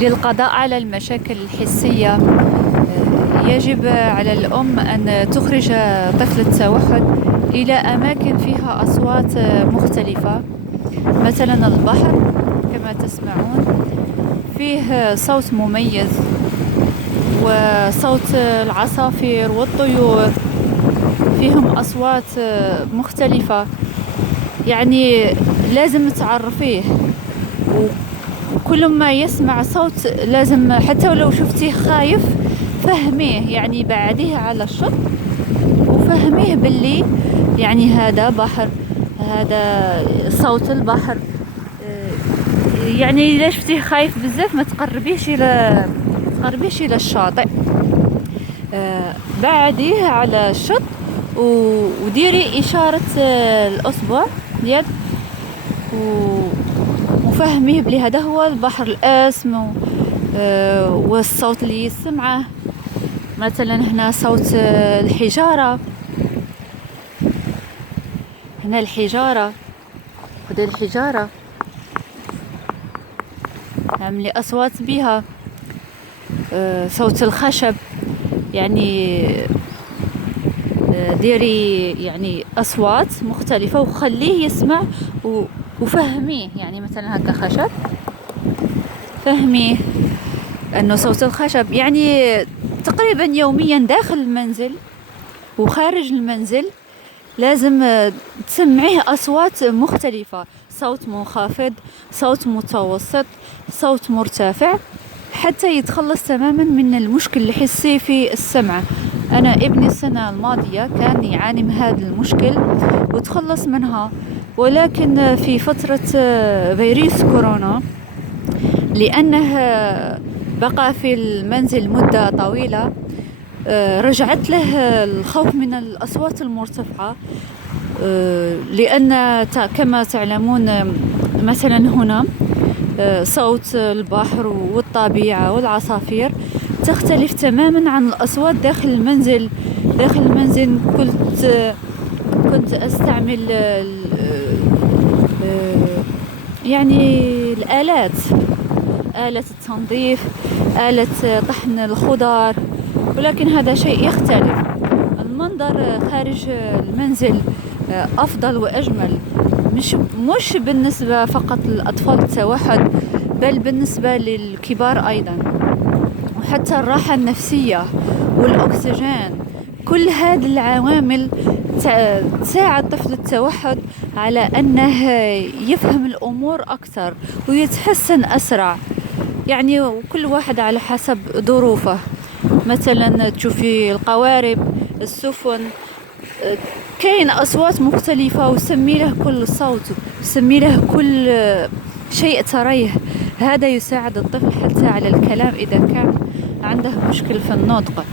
للقضاء على المشاكل الحسية، يجب على الأم أن تخرج طفل التوحد إلى أماكن فيها أصوات مختلفة. مثلا البحر كما تسمعون فيه صوت مميز، وصوت العصافير والطيور، فيهم أصوات مختلفة. يعني لازم تعرفيه، وكل ما يسمع صوت لازم حتى ولو شفتيه خايف فهميه، يعني بعديه على الشط وفهميه باللي يعني هذا بحر، هذا صوت البحر. يعني إذا شفتيه خايف بزاف ما تقربيش إلى الشاطئ، بعديه على الشط وديري إشارة الأصبع يد، وفهميه بلي هذا هو البحر الأسم، والصوت اللي يسمعه. مثلا هنا صوت الحجارة، هنا الحجارة، خذي الحجارة عملي أصوات بها. صوت الخشب، يعني ديري يعني أصوات مختلفة وخليه يسمع وفهميه. يعني مثلا هكا خشب، فهميه أنه صوت الخشب. يعني تقريبا يوميا داخل المنزل وخارج المنزل لازم تسمعيه أصوات مختلفة، صوت منخفض، صوت متوسط، صوت مرتفع، حتى يتخلص تماما من المشكل اللي يحسيه في السمع. أنا ابني السنة الماضية كان يعاني من هذا المشكل وتخلص منها، ولكن في فترة فيروس كورونا لأنه بقى في المنزل مدة طويلة، رجعت له الخوف من الأصوات المرتفعة. لأن كما تعلمون مثلا هنا صوت البحر والطبيعة والعصافير تختلف تماما عن الأصوات داخل المنزل. داخل المنزل كنت أستعمل يعني الآلات، آلة التنظيف، آلة طحن الخضار، ولكن هذا شيء يختلف. المنظر خارج المنزل أفضل وأجمل، مش بالنسبة فقط للأطفال التوحد، بل بالنسبة للكبار أيضا. وحتى الراحة النفسية والأكسجين، كل هذه العوامل تساعد طفل التوحد على أنه يفهم الأمور أكثر ويتحسن أسرع. يعني كل واحد على حسب ظروفه. مثلا تشوفي القوارب، السفن، كاين أصوات مختلفة وسمي له كل صوت، سمي له كل شيء تريه. هذا يساعد الطفل حتى على الكلام إذا كان عنده مشكل في النطق.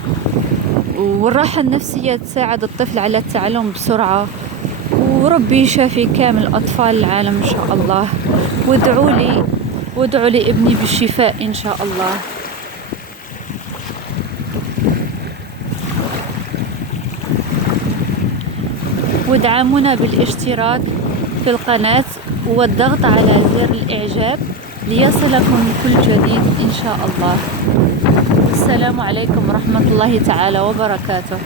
والراحة النفسية تساعد الطفل على التعلم بسرعة. وربي يشافي كامل أطفال العالم إن شاء الله. وادعوا لي ابني بالشفاء إن شاء الله. وادعمونا بالاشتراك في القناة والضغط على زر الإعجاب ليصلكم كل جديد إن شاء الله. السلام عليكم ورحمة الله تعالى وبركاته.